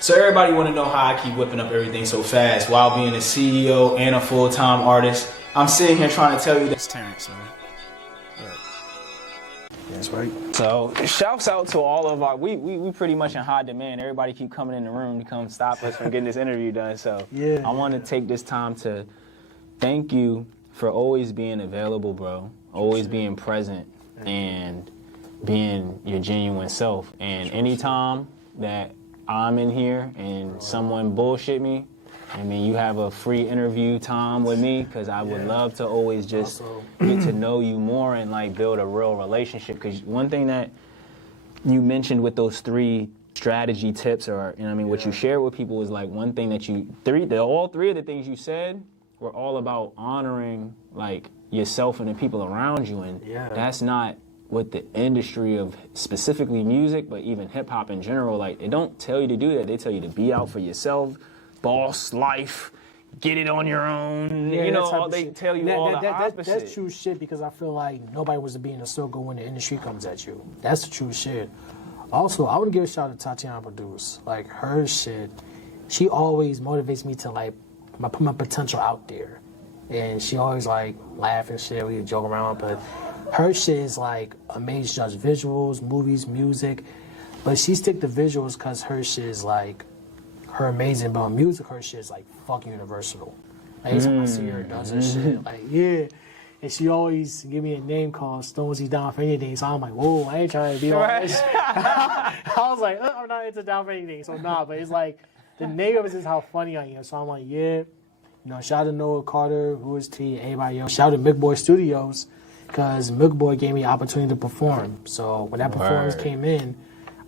So everybody want to know how I keep whipping up everything so fast while being a CEO and a full-time artist. I'm sitting here trying to tell you that. It's Terrence, man. That's right. So shouts out to all of our, we pretty much in high demand. Everybody keep coming in the room to come stop us from getting this interview done. So yeah, I want to take this time to thank you for always being available, bro. Always being present and being your genuine self. And anytime that I'm in here and someone bullshit me, I mean, you have a free interview time with me because I would love to always just get to know you more and like build a real relationship. Because one thing that you mentioned with those 3 strategy tips, or you know, what I mean, what you shared with people was like one thing that all three of the things you said were all about honoring like yourself and the people around you, and that's not what the industry of specifically music, but even hip hop in general, like they don't tell you to do that. They tell you to be out for yourself, boss life, get it on your own. Yeah, you know, they tell you all the opposite. That's true shit, because I feel like nobody wants to be in a circle when the industry comes at you. That's the true shit. Also, I want to give a shout out to Tatiana Produce. Like her shit, she always motivates me to like put my potential out there, and she always like laugh and shit. We joke around, but her shit is like amazing. She does visuals, movies, music, but she stick to visuals because her shit is like her amazing. But music, her shit is like fucking universal. Like, every time I see her does her shit, like and she always give me a name called Stonzy Down for Anything. So I'm like, whoa, I ain't trying to be all this. I was like, I'm not into Down for Anything, so nah. But it's like the name of it is how funny I am. So I'm like, yeah. You know, shout out to Noah Carter, who is T, everybody else. Shout out to Milkboy Studios, because Milkboy gave me the opportunity to perform. So when that performance came in,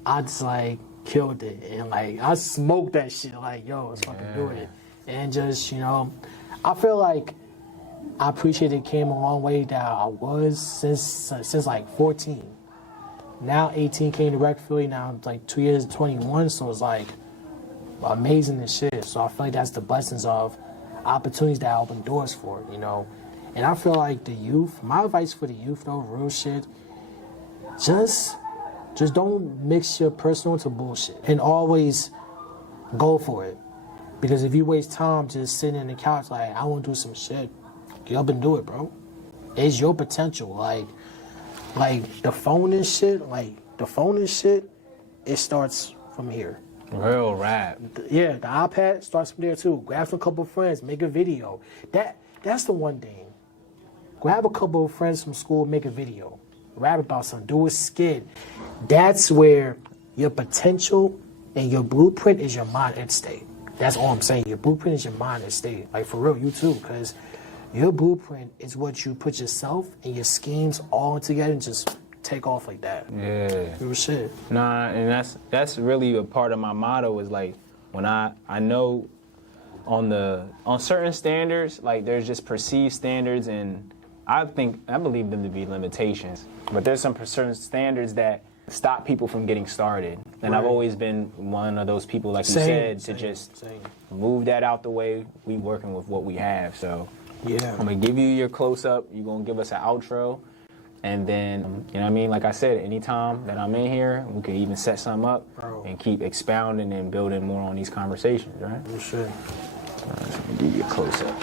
I just like killed it. And like, I smoked that shit. Like, yo, let's fucking do it. And just, you know, I feel like I appreciate it came a long way that I was since like 14. Now 18 came to Rec Philly. Now it's like 2 years, 21. So it's like amazing and shit. So I feel like that's the blessings of opportunities that open doors for, you know. And I feel like the youth, my advice for the youth though, real shit, just don't mix your personal into bullshit. And always go for it. Because if you waste time just sitting on the couch like, I want to do some shit, get up and do it, bro. It's your potential. Like the phone and shit, it starts from here. Real rap. Yeah, the iPad starts from there too. Grab a couple of friends, make a video. That's the one thing. Grab a couple of friends from school, make a video. Rap about something, do a skit. That's where your potential and your blueprint is your mind state. That's all I'm saying. Your blueprint is your mind state. Like for real, you too, because your blueprint is what you put yourself and your schemes all together and just take off like that. Yeah. Real shit. Nah, and that's really a part of my motto is like when I know on certain standards, like there's just perceived standards, and I believe them to be limitations. But there's some certain standards that stop people from getting started. And I've always been one of those people, like you said, to just move that out the way. We working with what we have. So I'm gonna give you your close up. You're gonna give us an outro. And then, you know what I mean? Like I said, anytime that I'm in here, we could even set something up and keep expounding and building more on these conversations, right? For sure. All right, so I'm gonna give you a close up.